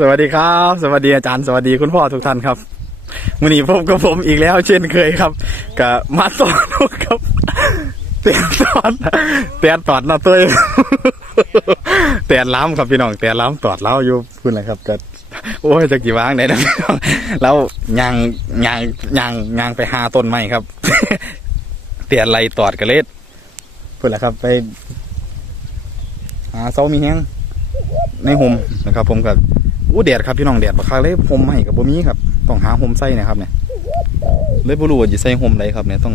สวัสดีครับ สวัสดีอาจารย์สวัสดีคุณพ่อทุกท่านครับวันนี้พบกับผมอีกแล้วเช่นเคยครับกับมาสอนลูกครับเตียนตอดเตียนตอดนะตัวเตียนล้ำครับพี่น้องเตียนล้ำตอดเล้าอยู่พูดอะไรครับก็โอ้ยจะกี่วางไหนนะพี่น้องแล้วยางยางยางยางไปหาต้นไม้ครับเตียนไรตอดกระเล็ดพูดอะไรครับไปหาเสามีแห้งในห่มนะครับ ผมกับ อู้แดดครับพี่น้องแดดบักคักเลยห่มให้กับบ่มีครับต้องหาห่มใส่นะครับเนี่ยเลยบ่รู้ว่าจะใส่ห่มใดครับเนี่ยต้อง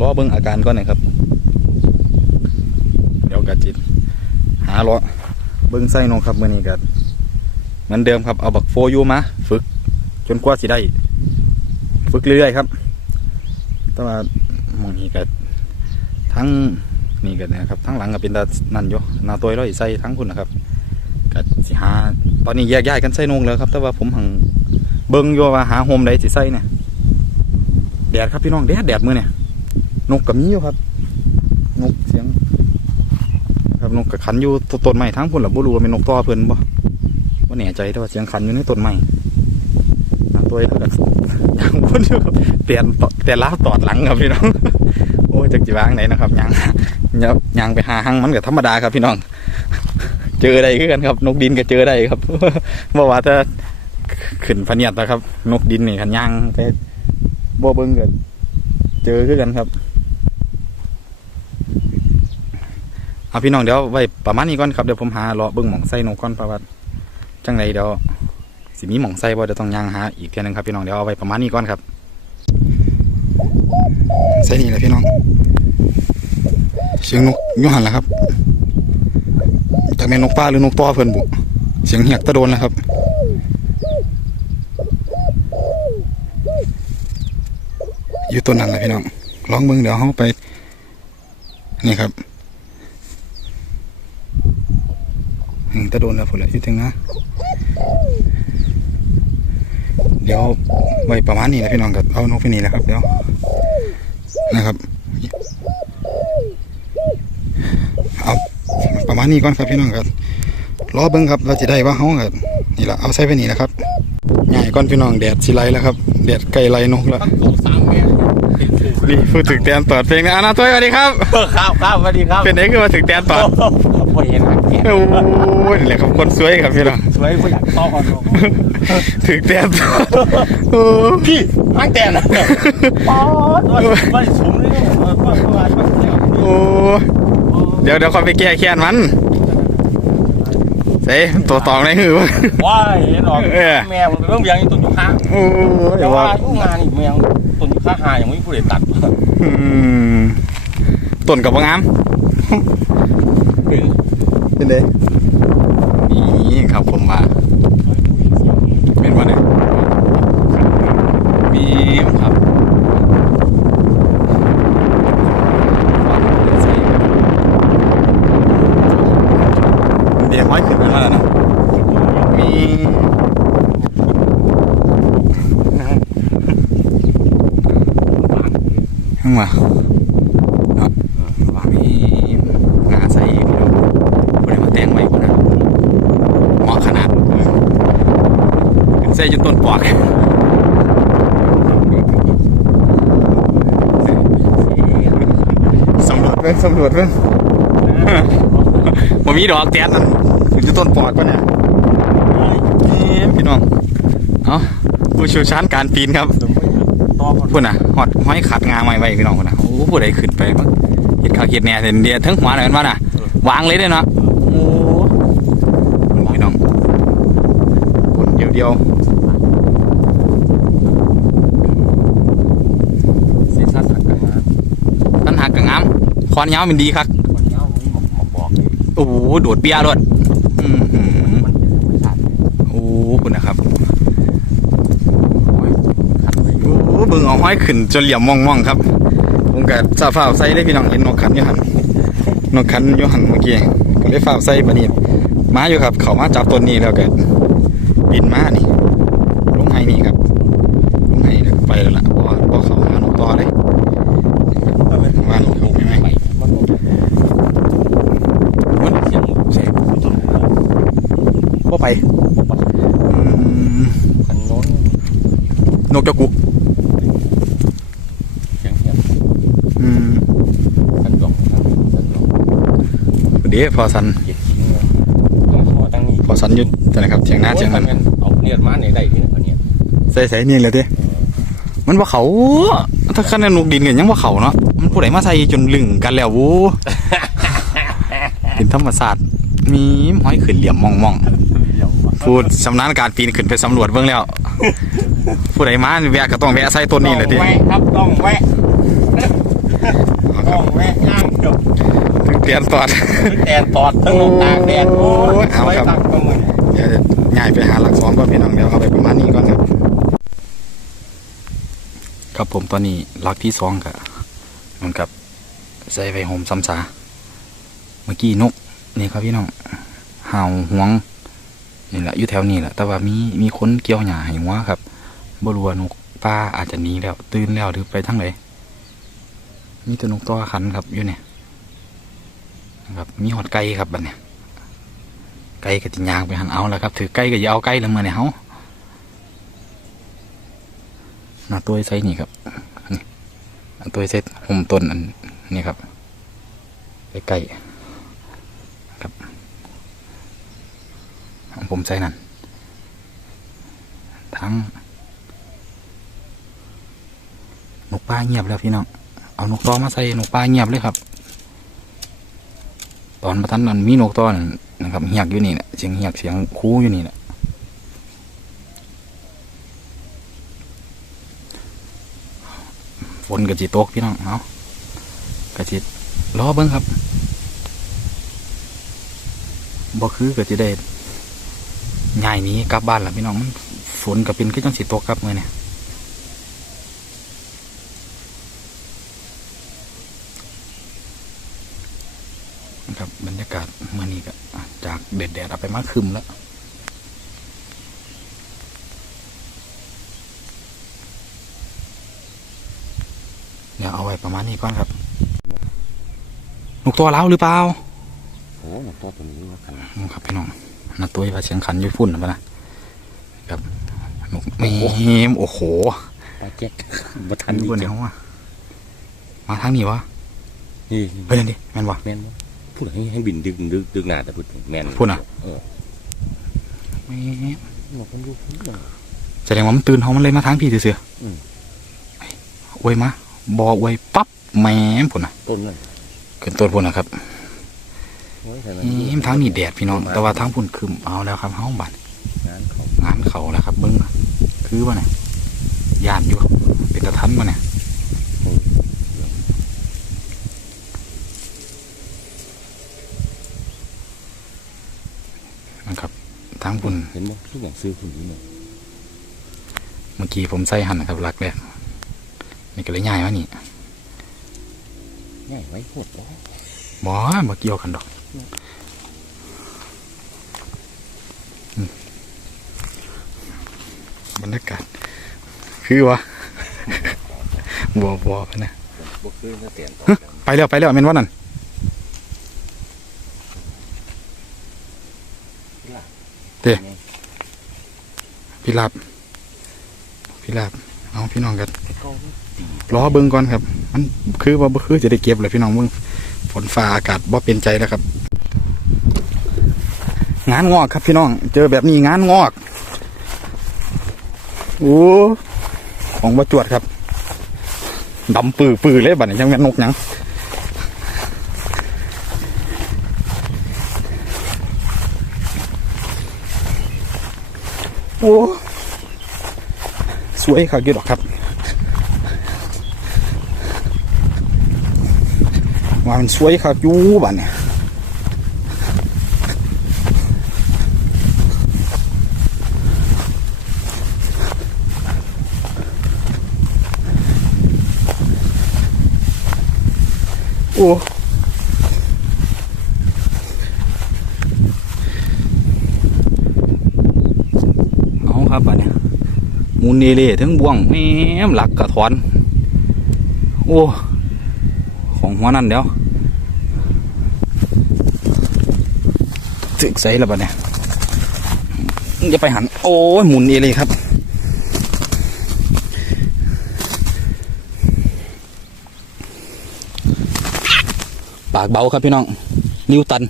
รอเบิ่งอาการก่อนนะครับ เดี๋ยวกะจิตหาเลาะเบิ่งใส่นองครับมื้อนี้ก็เหมือนเดิมครับเอาบักโฟยูมาฝึก จนกว่าสิได้ฝึกเรื่อยๆครับแต่ว่ามองนี้ก็ทั้งนี่กันนะครับทั้งหลังก็เป็นตานั่นอยู่นาตัวร้อยใส่ทั้งคุณนะครับ ก็สิหาตอนนี้แยกย้ายกันใส่นงแล้วครับ แต่ว่าผมหังเบิ่งอยู่ว่าหาโฮมใดสิใส่เนี่ยแดดครับพี่น้องแดดแดดมือเนี่ยนกกับมีอยู่ครับ นกเสียง ครับนกกับขันอยู่ต้นต้นไม้ทั้งพุ่นหรือบ่รู้ว่าเป็นนกต่อเพิ่นบ่ว่าแน่ใจแต่ว่าเสียงขันอยู่ในต้นไม้หน้าตัวก็ยังพุ่นอยู่ครับเปลี่ยนต่อเปลี่ยนล้าตอดหลังครับพี่น้องโอ้ยจักจีวางไหนนะครับยางยางยางไปหาหังมันก็ธรรมดาครับพี่น้อง เจอได้คือกันครับ นกดินก็เจอได้ครับบ่ว่าจะขึ้นพะเนียดนะครับ นกดินนี่ขันย่างไปบ่เบิ่งก็เจอคือกันครับเอาพี่น้องเดี๋ยวไว้ประมาณนี้ก่อนครับเดี๋ยวผมหาเลาะเบิ่งหม่องไส้นกก่อนประวัติจังไรเดี๋ยวสิมีหม่องไส้บ่เดี๋ยวต้องย่างหาอีกเทียนึงครับพี่น้องเดี๋ยวเอาไว้ประมาณนี้ก่อนครับใส่นี่แหละพี่น้องเสียงนกยูหันแหละครับ จากแม่นนกป้าหรือนกต้อเพิ่อนบุเสียงเหียกตะโดนแล้วครับ อยู่ต้นนั้นแหละพี่น้องลองเบิ่งเดี๋ยวเขาไป นี่ครับอืมตะโดนแล้วพุ่นละอยู่ถึงนะ เดี๋ยวไว้ประมาณนี้แหละพี่น้องกับเอานกไปนี่แหละครับ เดี๋ยวนะครับ เอา ประมาณนี้ก่อนครับพี่น้องครับรอเบิ้งครับเราจะได้ว่าเขาครับนี่แหละเอาใส่ไปนี่นะครับง่ายก่อนพี่น้องแดดสิไลแล้วครับแดดใกล้ไลนกแล้วตั้งโตสามเมตรนี่พูดถึงแตนตอดเพลงนะอานาตัวสวัสดีครับครับครับสวัสดีครับเป็นไหนขึ้นมาถึงแตนตอดไม่เห็นหักแก่โอ้ยนี่แหละครับคนสวยครับพี่น้องสวยผู้อยากต่อก่อนถึงแตนตอดโอ้พี่หักแก่นะป๊อดว่าสมเลยว่าว่าว่าโอ้ เดี๋ยวเดี๋ยวคอยไปแก้แค้นมันเซ่ตัวตองในหือวะว่าเห็นหรอแมวมันเป็นเรื่องเบียงต้นอยู่ข้างโอ้ยแต่ว่าว่าทุกงานนี่แมวต้นอยู่ข้างหายังไม่ผู้ใดตัดอืมต้นกับว่างามเป็นไดนี่ครับผมมาเป็นวันนี้มีครับเดี๋ยวห้อยขึ้นไปแล้วนะมีข้า งมาเนาะว่ามีงาใส่พี่น้องบริมาแต่งไว้คนนะเหมาะขนาดขึ้นใส่จนต้นปอกสำรวจเพิ่งสำรวจเพิ่งผมมีดอกแตนนั่นถึงจะต้นปอดปะเนี่ยนี่พี่น้อง เอาผู้เชี่ยวชาญการปีนครับ ต่อก่อนพูดนะหอดห้อยขัดงาใหม่ไว้พี่น้องพูดนะโอ้ผู้ใดขึ้นไปมั้งเห็ดขาวเห็ดแหน่เห็นเดียทั้งหัวหน่อยมันว่าน่ะวางเลยได้เนาะโอ้พี่น้องคนเดียวเดียวสีสันหักกันนะๆตันหักกับงามคอนยาวเป็นดีครับคนเงาผมมาบอกนี่โอ้โหโดดเปียรถอือหือ มันเป็นธรรมชาติ โอ้คุณนะครับ ขัดไว้ โอ้เบิ่งเอา ห้อยขึ้นจนเหลี่ยมมองๆครับผมก็ซาฝ้าวใส่เลยพี่น้องเห็นนกขันอยู่หันนกขันอยู่หันเมื่อกี้ก็เลยฝ้าวใส่บัดนี้มาอยู่ครับ เขามาจับต้นนี้แล้วก็บินมานี่ลงให้นี่ครับลงให้แล้วก็ไปแล้วล่ะพอพอเขาหานกต่อเลยว่านกเขาใช่ไหมมันมันเสียงเสียงต้นก็ไปอืนกเจ้ากุก เสียงเงียบ อืม สันดอกสันสันดอก เดี๋ยวพอสันเหยียดทิ้งเลยต้องขอตั้งนี้พอสันอยุดแต่นะครับเทียงหน้าเทียงนั้นโอ้เอาเนี่ยมาในใดที่เนี่ยเอาเนี่ยใส่ใส่นี่เลยเด้มันว่าเขา ถ้าขั้นนกดินกันยังว่าเขาเนาะมันผู้ใดมาใส่จนลึงกันแล้ววูเป็นธรรมศาสตร์มีห้อยขึ้นเหลี่ยมมองมองเดี๋ยวว่ะๆพูดสำนักการปีนขึ้นไปสำรวจเบิ่งแล้ว ผู้ใดมาแวะก็ต้องแวะใส่ต้นนี้เลยดิต้องแวะครับต้องแวะต้องแวะ ย่างจบเรียนตอด แดดตอดทั้งลมตากแดดโอ้ยเอาครับไว้ตักก็มึงเดี๋ยวจะง่ายไปหาหลักสองก่อนพี่น้องเดี๋ยวเอาไปประมาณนี้ก่อนครับ ครับผมตอนนี้หลักที่สองกับมันกับใส่ไฟโฮมซ้ำซาเมื่อกี้นกนี่ครับพี่น้องเห่าหวงนี่แหละอยู่แถวนี้แหละแต่ว่ามีมีคนเกี่ยวหญ้าให้หัวครับบรัวานกป้าอาจจะหนีแล้วตื่นแล้วหรือไปทั้งไหนมีแตัวนกตัวขันครับอยู่เนี่ย นะครับมีหอดไก่ครับบัดเนี่ยไก่ก็ติยางไปหันเอาแล้วครับ ถือไก่ก็อย่าเอาไก่ละเมื่อเนี่ยเฮาหน้าตัวใส่นี่ครับนี่หน้าตัวใส่ห่มต้นอันนี่ครับไก่ครับผมใส่นั่นทั้งนกปลาเงียบแล้วพี่น้องเอานกตอมาใส่นกปลาเงียบเลยครับ ตอนมาทันนั้นมีนกตอนนะครับเหียกอยู่นี่แหละเสียงเหียกเสียงคูอยู่นี่แหละฝนกระจิตกพี่น้องเอาะกระจิรอเบิ้งครับบ่คือกระจิได้ง่ายหนี้กลับบ้านละพี่น้องมันฝนก็เป็นก็จังสิตกครับมื่อเนี่ยนะครับบรรยากาศเมื่อนี้ก็อะจาก เด็ดแดดๆเอาไปมาคืมแล้วเดี๋ยวเอาไว้ประมาณนี้ก่อนครับนกตัวเล้าหรือเปล่าโอ้โหตัวตัวนี้ว่าขนาดอืมครับพี่น้องนาตัวว่าเสียงขันอยุ่ฝุ่นนะปะนะครับนกเมมโอ้โหปลาแจ็คบ่ทัอันนนี้อีกเบนเขาวะมาทางนี้วะนี่เฮ้ยนั่นดิแม่นวะแม่นบ่ พูดให้ให้บินดึกดึกดึกหน้าแต่พูดถึงแม่นพูดน่ะเออแหมนกมันอยู่พุ่นน่ะแสดงว่ามันตื่นเขามันเลยมาทางพี่เสืออืมๆอวยมาบออวยปั๊บแหมมพุ่นนะต้นนั่นขึ้นต้นพุ่นนะครับโอ้ยแต่มันแหมทางนี้แดดพี่น้อง แต่ว่าทางพุ่นคืมเอาแล้วครับเฮาบัดงานเขางานเขาแล้วครับเบิ้งคือว่าเนี่ยยานอยู่เป็นตะทันมาเนี่ย โอ้ย นะครับ ทางพุ่นเห็นบ่ทุกอย่างซื้อพุ่นนี่เนาะเมื่อกี้ผมใส่หันนะครับรักแรกนี่ก็เลยง่ายวะนี่ง่ายไว้โคตรบ่บอมาเกี่ยวกันดอกอืมบรรยากาศคือวะบัวบัวไปนะบ่คือจะเปลี่ยนต่อกันไปแล้วไปแล้วเมนว่านั่น เต้พี่ลาบพี่ลาบเอาพี่น้องกันก็รอเบิ่งก่อนครับ มันคือว่าคือจะได้เก็บเลยพี่น้องเบิ่งฝนฟ้าอากาศบ่เป็นใจแล้วครับ งานงอกครับพี่น้อง เจอแบบนี้งานงอกโอ้ของบ่จวดครับดำปื้อปื้อเลยบัดนี้ยังแม่นนกยัง โอ้สวยครับกี่ดอกครับว่ามันสวยครับอยู่บ้านเนี่ยโอ้ มุนเเล่ถึงบ่วงแม่มหลักกระถอน โอ้ ของหัวนั่นเดี๋ยวถึกใส่แล้วบ่เนี่ยจะไปหัน โอ้ยหมุนเอเล่ครับปากเบาครับพี่น้อง นิวตัน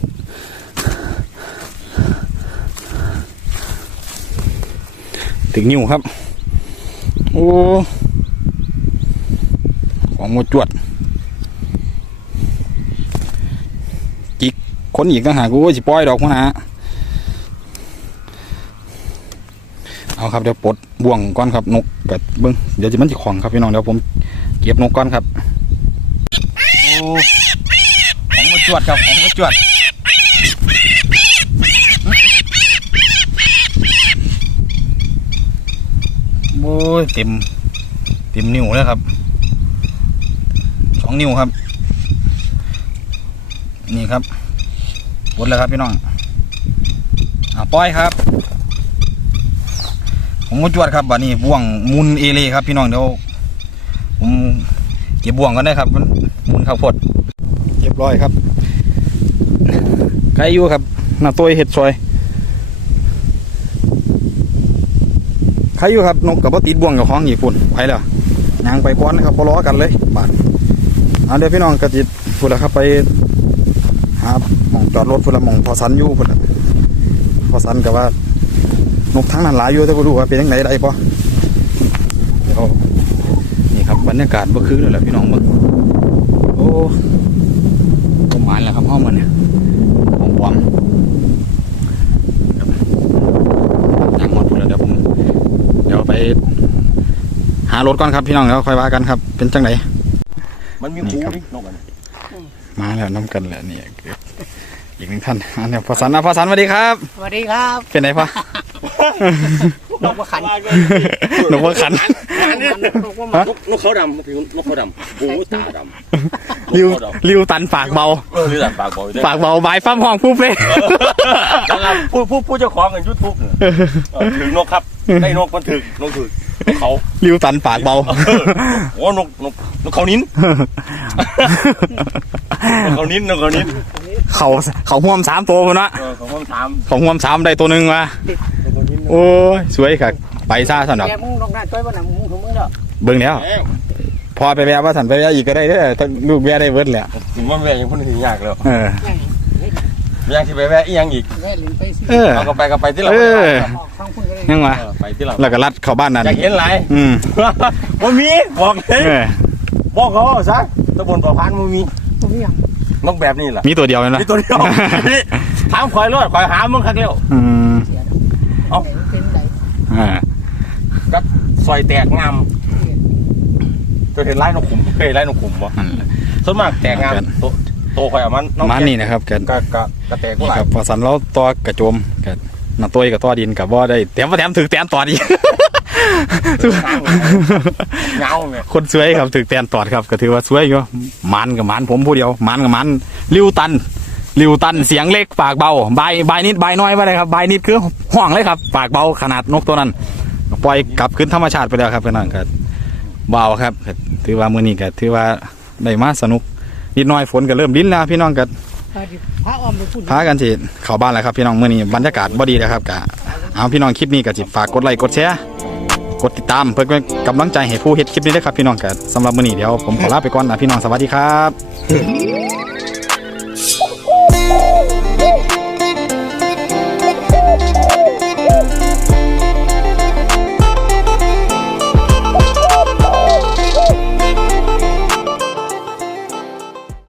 ถึงนิ้วครับ โอ้ ของมจวด จิกคนอีกต่างหากกูสิปล่อยดอกมันะเอาครับเดี๋ยวปลดบ่วงก่อนครับนกกัดเบิ้งเดี๋ยวจะมันจะของครับพี่น้องเดี๋ยวผมเก็บนกก่อนครับโอ้ของมจวดครับของมจวด อ้ยเต็มเต็มนิ้วเลยครับสองนิ้วครับ นี่ครับหมดแล้วครับพี่น้องอ่าปล่อยครับ ผมก็จวดครับบัดนี้บ่วงมุนเอเลครับพี่น้องเดี๋ยวผมเก็บบ่วงก่อนได้ครับ มันมุนข้าวโพดเรียบร้อยครับไก่อยู่ครับหน้าตัวเห็ดซอย ใครอยู่ครับนกกับบ่ติดบ่วงกับของญี่ปุ่นไปแล้วยางไปก้อนนะครับบ่ล้อกันเลยบาดเอาเดี๋ยวพี่น้องกระจิตพุ่นละครับไปหาหมองจอดรถพุ่นละหมองพอสันอยู่พุ่นละพอสันกับว่านกทั้งนั้นหลายอยู่แต่บ่รู้ว่าเป็นยังไงได้ปะเดี๋ยวนี่ครับบรรยากาศบ่อคือเลยแหละพี่น้องเบิ่งโอ้ก็หมานแล้วครับห้องมันเนี่ยของปลอม ทางหมดพุ่นแล้วเดี๋ยวผมเดี๋ยวไป หารถก่อนครับพี่น้องแล้วค่อยว่ากันครับ เป็นจังไหนมันมีนี่คูครับนี่นกมันมาแล้วน้ำกันแหละนี่อีกหนึ่งท่านอันนี้พอสันนะพอสันสวัสดีครับสวัสดีครับ เป็นไงพ่อนกว่าขันหนูว่าขันนกว่าหมานกนกเขาดำพี่นกเขาดำโอ้ตาดำริวนกเขาดริวตันปากเบาำเออนี่แหละปากบอยได้ปากเบาบายฟ้ามห้องปุ๊บเลยนะครับผู้ผู้ผู้เจ้าของกันยูทูบเนี่ยเออถึงนกครับได้นกมันถึกนกถึก นกเขาริวตันปากเบาโอ้นกนกนกเขานิ้นนกเขานิ้นนกเขานิ้นเขาเขาห่วมสามตัวคนละเออของผมถามเขาห่วมสามได้ตัวหนึ่งมานกเขานิ้นโอ้ยสวยค่ะไปซ่าสันดอกแกมึงนกนั่นต้อยบ่น่ะมึงถุงมึงเด้อเบิ่งแล้วแล้วพอไปแวะว่าสันไปแวะอีกก็ได้เด้อถ้าลูกแวะได้เบิดแหละถึงว่าแม่ยังพูดถึงยากแล้วเออ ยังที่ไปแวะอีกยังอีกแม่ลินไปสิเออเอาก็ไปก็ไปที่เราเออ ออกฟังคุณก็ได้ยังวะเออไปที่เราแล้วก็ลัดเข้าบ้านนั่นอยากเห็นไร อืมว่ามีบอกเลยเออบอกเขาซะตะบนประพานมันมีผมยังนกแบบนี้แหละมีตัวเดียวเลยนะมีตัวเดียวนี่ถามคอยรอดคอยหามึงคักเร็วอืมเสียดเอ้าไหนเป็นไหนอ่ากับซอยแตกงามจะเห็นไล่นกขุมเคยไล่นกขุมวะนั่นแหละส่วนมากแตกงามโต โตคอยเอามันมันนี่นะครับกันกะกะกะแตกก็นี่หลายครับพอสันเราตัวกระโจมกับนาตัวกับตัวดินกับว่าได้แถมมาแถมถึกแตนตอดอีกเงาไงคนสวยครับถึกแตนตอดครับ ก็ถือว่าสวยอยู่มันกับมันผมผู้เดียวมันกับมันริวตันริวตันเสียงเล็กปากเบาใบใบนิดใบน้อยว่าไรครับใบนิดคือห่วงเลยครับ ปากเบาขนาดนกตัวนั้น ปล่อยกลับขึ้นธรรมชาติไปแล้วครับพี่น้องก็เบาครับก็ถือว่ามื้อนี้ก็ถือว่าได้มาสนุก นิดหน้อยฝนก็เริ่มลิ้นแล้วพี่น้องก็พระออมไปพูดพากันสิเข้าบ้านแล้วครับพี่น้องมื้อนี้บรรยากาศบ่ดีแล้วครับก็เอาพี่น้องคลิปนี้ก็สิฝากกดไลค์กดแชร์กดติดตามเพื่อเป็นกำลังใจให้ผู้เฮ็ดคลิปนี้ด้วยครับพี่น้องก็สำหรับมื้อนี้เดี๋ยวผมขอลาไปก่อนนะพี่น้องสวัสดีครับ